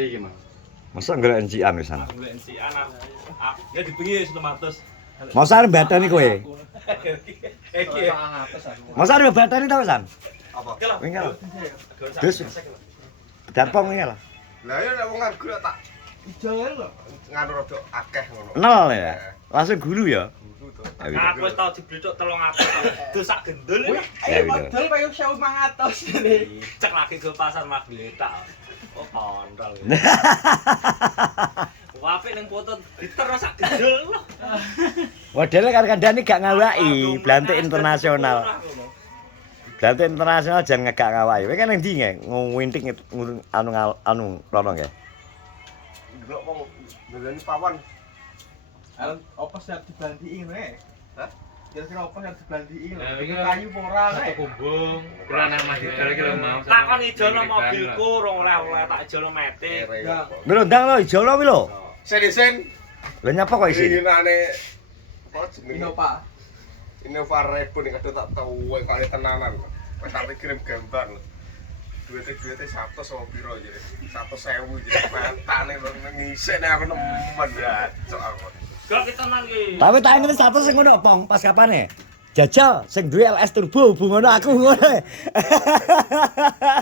mati iki, Mas. Masa golek encikan wisan. Golek encikan. Ya dibengi 700. Masa arep batani kowe? Iki. Masa arep batani ta wisan? Apa? Wingi lho. Terus Darpong iki lho. Lah ya nek wong nganggur tak Ijo lho. nganu rada akeh ngono. Nol ya. Langsung gulu ya. Aku wis tau diblethuk 300. Terus sak gendul. Ayo modal payu 1500 ngene. Cek lagi ke pasar Mas Bletak. Oh, kontol. Wape ning foto diterus sak gendul lho. Modele kan kandhane gak ngawaki, Blantik internasional. Blantik internasional jan gak ngawaki. Kowe kan ning ndi nge? Ngwintik anu rono nge. Delok wong ndoleni pawan. Apa sih dibandingi ngene? Hah? Kira-kira apa yang dibandingi? Nah, iki Kayu ora satu nek. kumbung. Kula nang Mas Didal iki lho mau. Tak kon ijono mobilku rong oleh tak ijono metik. Ya. Lho ndang lho ijo lho wi lho. Sen-sen Lho nyapa kok isi? Inane apa jenenge? Innova. Innova Revo ning kadang tak tuwe kali tenanan. Wis sampe kirim gambar. Duit-duit 100 sama piro jadi 100.000 jadi mantane ngisik nek aku nemen ya cok aku. Gak kita nang iki. Tapi tak inget satu sing ngono pong pas kapane? Jajal sing duwe LS turbo ngono aku ngono.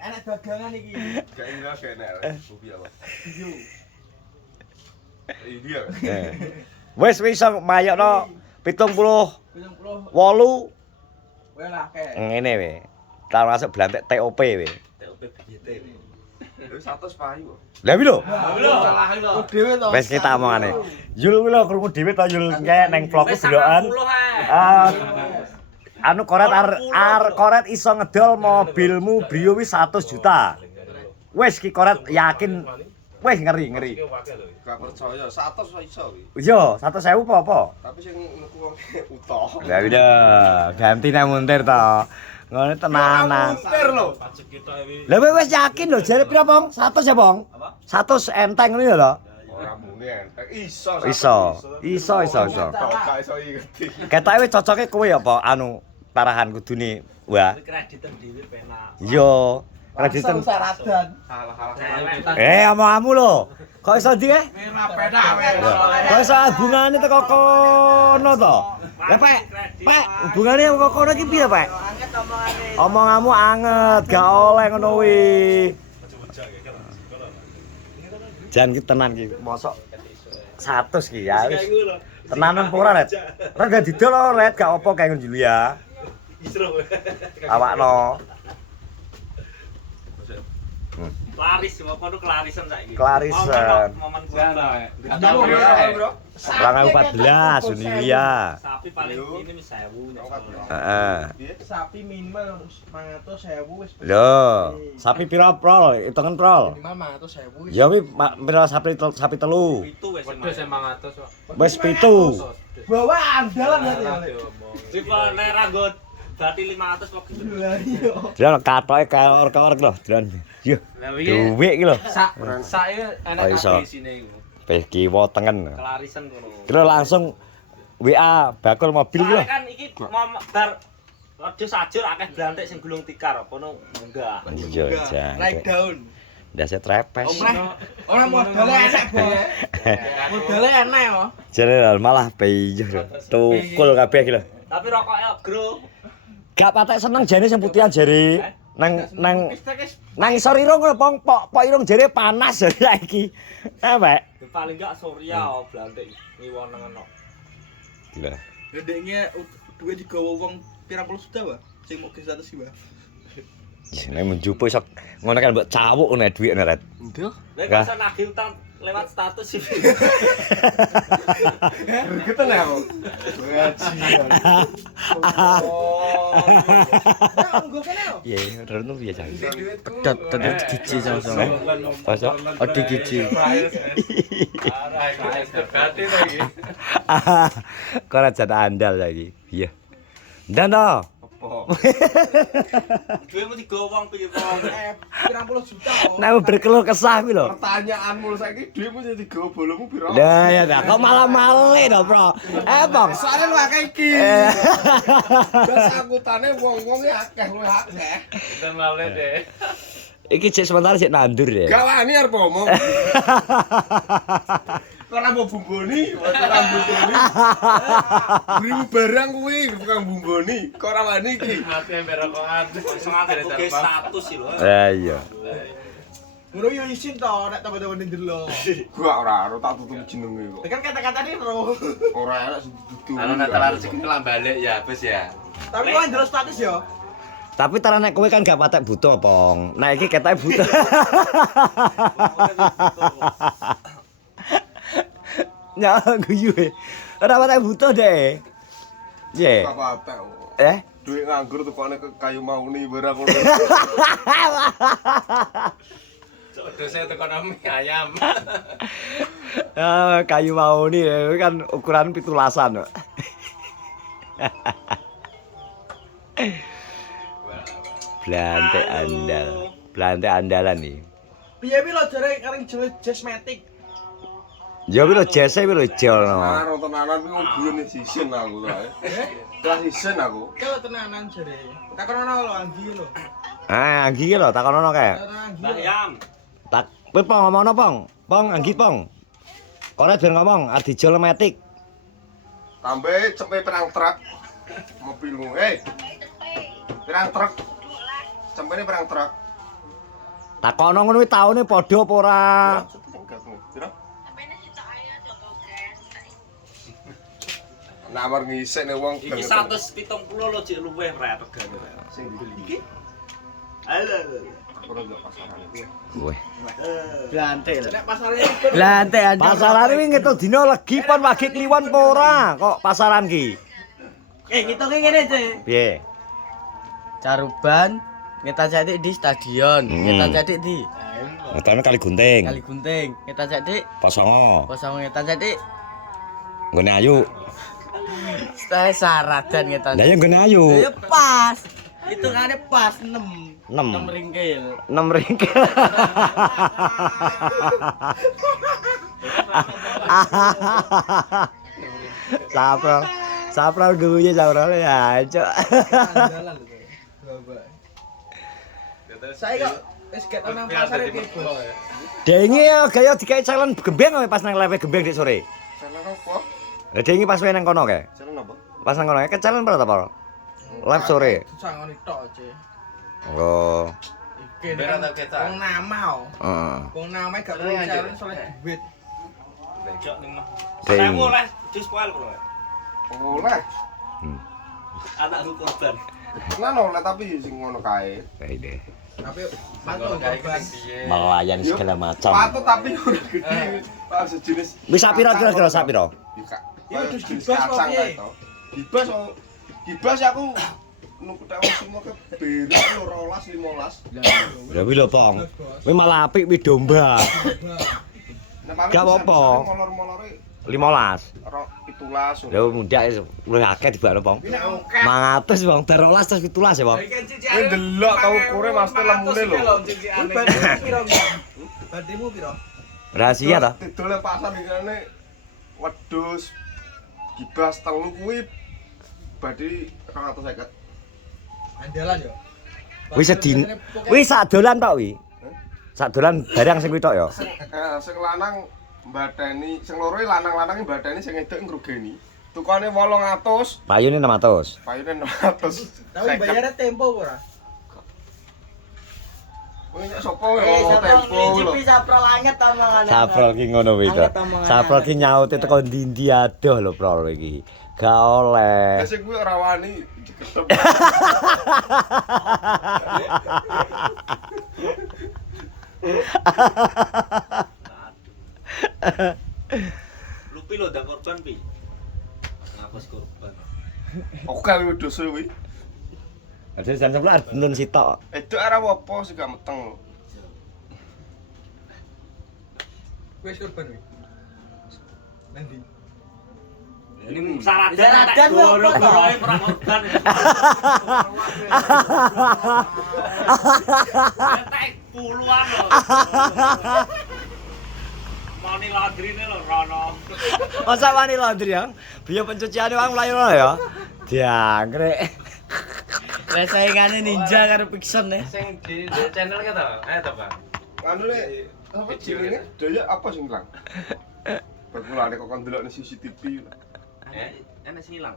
Enak dagangan iki. Gak enggak kene hobi apa? Video. Iya. Wis iso mayokno 78 70 kowe lah akeh. ngene we. Tak masuk Blantik TOP we. TOP BYT. Wis 100 payu. Lah wi lho. Salah lho. Dhewe to. Wis kita omongane. Yul kuwi lho krungu dhewe to Yul kayak nang vlogku delokan. Ah, anu koret iso ngedol mobilmu Brio wis 100 juta. Wis ki koret yakin wis ngeri. Gak percaya 100 iso kuwi. Iya, 100.000 apa? Tapi sing nuku wong utuh. Lah iya, ganti nang muntir to. Ngono tenanan. Muntir lho. Pajak kita iki. Lah wis yakin lho, jare pira, Pong? 100 ya, Pong? 100 enteng ngono ya lho. Ora muni entek. Iso. Iso. Gak iso ngerti. Ketoke wis cocoke kowe ya apa anu tarahan kudune. Wah. Krediten dhewe penak. Iya, krediten. Saradan. Halah. Omongmu lho. Kok iso ndi eh? Memang beda Kok iso hubungane teko kono to? Lah Pak, hubungane kok kono iki piye, Pak? Anget omongane. Omonganmu anget, gak oleh ngono wi. Jan ki tenan ki, mosok 100 ki ya wis. Tenanan apa ora, Ret? Ora gak didol lho, Ret, gak apa kae ngono Julia. Awakno. Laris kono kelarisan saiki. Kelarisan. Momen Bro. 2014 Julia. sapi paling ini wis 1000. Heeh. Sapi minimal 500.000 wis. Lho, sapi pira prol? Hitungan prol. Minimal 500.000 wis. Ya wi pira sapi telu. Itu wis Wedhus 500 kok. Wis 7. Bawa andalan berarti. Wis nek ra nggo dadi 500 kok gitu. Lah iya. Dran katoke kaya orek-orek lho, Dran. Yo. Lah iki Duwik iki lho. sak enak Oh, iso. kabeh isine iku. Wis kiwa tengen. Kelarisan kono. Kira langsung WA bakul mobil iki lho. Kan iki bar aja sajur akeh Blantik sing gulung tikar kono munggah. Iya, jan. Naik daun. Ndase trepes. Ora modalnya enak, Bo. Modalnya enak yo. Jare malah piye lho. Tukul kabeh iki lho. Tapi rokoke ogro. Gak patek seneng jane sing putihan jare. Nang isor irung lho, Pong. Pok irung jare panas jare saiki. Apa? Paling enggak Surya Blantik ngiwon-ngono. Lah. Gedenya duwe digawa wong pirang puluh juta, Pak. Sing mau ke status iki, Pak. Nek menjupo iso ngono kan mbok cawuk nek dhuwit nek Ret. Nduk. Lek kok nagih utang lewat status sih. Gitu lah aku. Gajian. Nggo kene yo. Iya, terus piye jan. Pedot Pedot giji sama-sama. Pasok odi giji. Ganti lagi. Kok ora jatah andal saiki. Iya. Ndan to. Apa? Duitmu digawa wong piye wong. Pirang puluh juta. Kok. Nek berkeluh kesah kuwi lho. Pertanyaanmu saiki dhuwitmu jadi gawa bolomu piro? Lah ya dah, kok malah male to, Bro. Bang. Soale lu akeh iki. Wis angkutane wong-wong akeh luwih akeh. Kita male deh. Iki cek sementara cek nandur ya. Gak wani arep omong. Ora mau bumboni, ora bumboni. Berimu barang kuwi tukang bumboni. Kok ora wani iki? Mati yang berokokan. Langsung angkat buke status sih lho. Iya. Ngono yo isin to nek tambah-tambah ndelok. Gua ora tak tutup jenenge kok. Kan kata-kata ini ro. Ora enak sing dudu. Kalau Natal rezeki lah balik ya, bos ya. Tapi kok ndelok status yo. Tapi tara nek kowe kan gak patek butuh, Pong. Nah iki ketoke butuh. Ya guyu. Ora patek butuh deh. Ye. Apa-apa. Duit nganggur tukane ke kayu mauni barang ngono. Dosa ekonomi ayam. Kayu mau nih kan ukuran 17-an. Blantek andalan nih. Piye pi lo jare areng jasmatic. Ya pi lo jese pi lo jol no. Nah, tenanan kuwi guyone sisin aku ta. Kelas sisin aku. Kalau tenanan jare. Takon ono lo Anggi lo. Anggi ki lho takonono kae. Mbak Yam. Tak kowe Pong ngomongno Pong. Pong Anggi Pong. Koret ben ngomong adi jol metik. Tambahe cepet perang truk. Mobilmu. Perang truk. Cepene perang truk. Takono ngono kuwi taune padha apa ora? Namar ngisik nek wong Iki 170 lho cek luweh rek regane. sing dibeli. Iki. Halo. Ora ndak pasaran iki. Weh. Blantek. Nek pasare iki Blantek pasaran iki ngetok dina legi pon wagi kliwon apa ora kok pasaran ki. ngitoke ngene, Cek. Piye? Caruban kita jadi di stadion, kita jadi di Ngotone kali gunting. Kali Gunting, kita jadi Posongo. kosong kita jadi Nggone ayu. saya saradan kita. Lah ya nggone ayu. Ya pas. Itu kan pas 6. 6. 6 ringkil. 6 ringkil. Sapro guyu sapro ya, Cuk. andalan lho. Bapak. Saya kok wis ket nang pasar iki, Bos. Dengi ya gaya dikai challenge gembeng kowe pas nang lewe gembeng dik sore. Salah apa? Lah dengi pas kowe nang kono kae. Salah apa? Pas nang kono ke challenge berapa apa? Live sore. Sangoni tok, Cek. Oh. Iki Biar ada kecap. wong nama. Heeh. Wong nama gak perlu challenge soalnya duit. Cok ning mah. Ding. Saya mulai jus spoil bro. Oleh. Anak lu korban. Lah oleh tapi sing ngono kae. Kayak deh. Tapi patuh korban. Melayani segala macam. Patut tapi udah gede. Pak sejenis. Wis sapiro kira-kira sapiro? Ya udah jenis dibas kok, kacang piye? kae to. Dibas oh. Dibas aku nunggu tak wong semua ke beres 12 15. Lah wi lho, Pong. Kowe malah apik wi domba. Gak apa-apa. Molor-molore 15. ora 17. Lho mundak luwih akeh dibakno, Pong. Ini wong 500 Bang, 12 terus 17 ya, Bang. Ini delok tau ukure mesti lemune lho. Badimu piro? Badimu piro? Rahasia ta? Didol pasar iki wedhus gibas telu kuwi badhe 250. Andalan yo. Wis sedin. Wis sak dolan tok wi. Sak dolan barang sing kuwi tok ya. Sing lanang mbateni, sing loro lanang-lanang mbateni sing wedok ngrugeni. Tukane 800, Payune 600. payune 600. Tapi bayarnya tempo ora? Kowe nyek sapa ya tempo lho. Saprol anget omongan. Saprol ki ngono wi to. Saprol ki nyaute teko ndi-ndi adoh lho Prol iki. Gak oleh. Lah sing kuwi ora wani digedhep. Lupi lo ndak korban pi. Ngapus korban. Oke wedhus kuwi. Ada jan sebelah bentun sitok. Edok ora apa sing gak meteng. Wis korban wi. Nanti. Ini saradan Saradan tak lho, goro-goroe perang korban. Tak puluhan lho. Mani ladrine lho rono. Masa wani laundry ya? Biaya pencuciane wong mlayu ya. Diangkrek. Lah saingane ninja karo Pixon ya. Sing di channel ka to? Ayo to, Bang. Anu nek apa jenenge? Daya apa sing ilang? Bakulane kok kon delok ning CCTV. Enak sing ilang.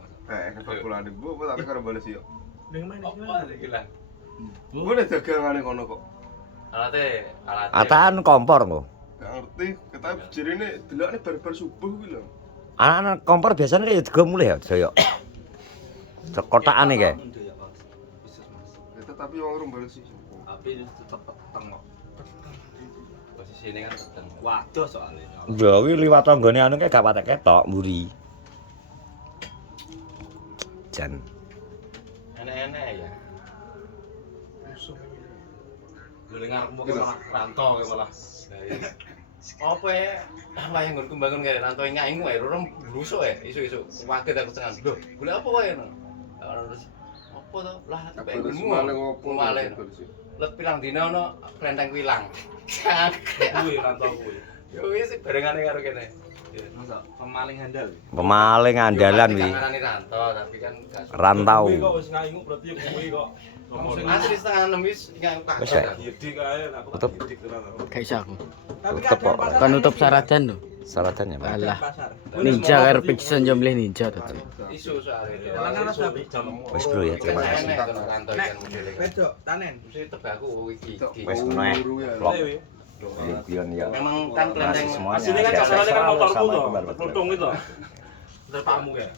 Bakulane bu apa tak karo bales yo. Ning mana sih? Apa sih gila? Bu nek dagangane kono kok. Alate. Ataan kompor kok. Gak ngerti, kita jerene delokne bar-bar subuh kuwi lho. Anak kompor biasanya kayak juga mulai ya, saya. Kotakane kayak. Ya tapi wong urung bales sih. Tapi tetep peteng kok. Posisine kan peteng. Waduh soalnya. Ya kuwi liwat tanggane anu kayak gak patek ketok mburi. Jan. Enak-enak ya. Dulu ngarepmu ke malah rantau ke malah. Apa ya? Layang nggon kembangun kae rantau nyaing wae rorong blusuk ya isu-isu. Waget aku sengan. Lho, golek apa wae no? Apa to? Lah Bales maling opo? Maling. Let pilang dina ono klenteng wilang. Kuwi rantau kuwi. Yo wis barengane karo kene. Masa pemaling handal. Pemaling andalan wi. Ngarani rantau tapi kan gak Rantau. Kuwi kok wis ngaingu berarti ya kuwi kok. Asli setengah 6 wis yang tak. Wis ya. Didik ae aku Tutup. didik tenan. Gak iso aku. Tapi Tutup kok. Kan nutup saradan lho. Saradan ya, Pak. Alah. pasar. Ninja karo Pixon yo mlih ninja tadi. Isu soalnya. Lanang rasa Wis bro ya, terima kasih. Rantau Nek, kan modele. wedok, tanen. Mesti tebaku iki. Wis ngono ya. Vlog. Bion ya. Memang kan Terima kasih klenteng semuanya. Asline kan Sehat kasalane kan selalu, motorku sampai to. kembali. Plutung itu. Terpamu ya.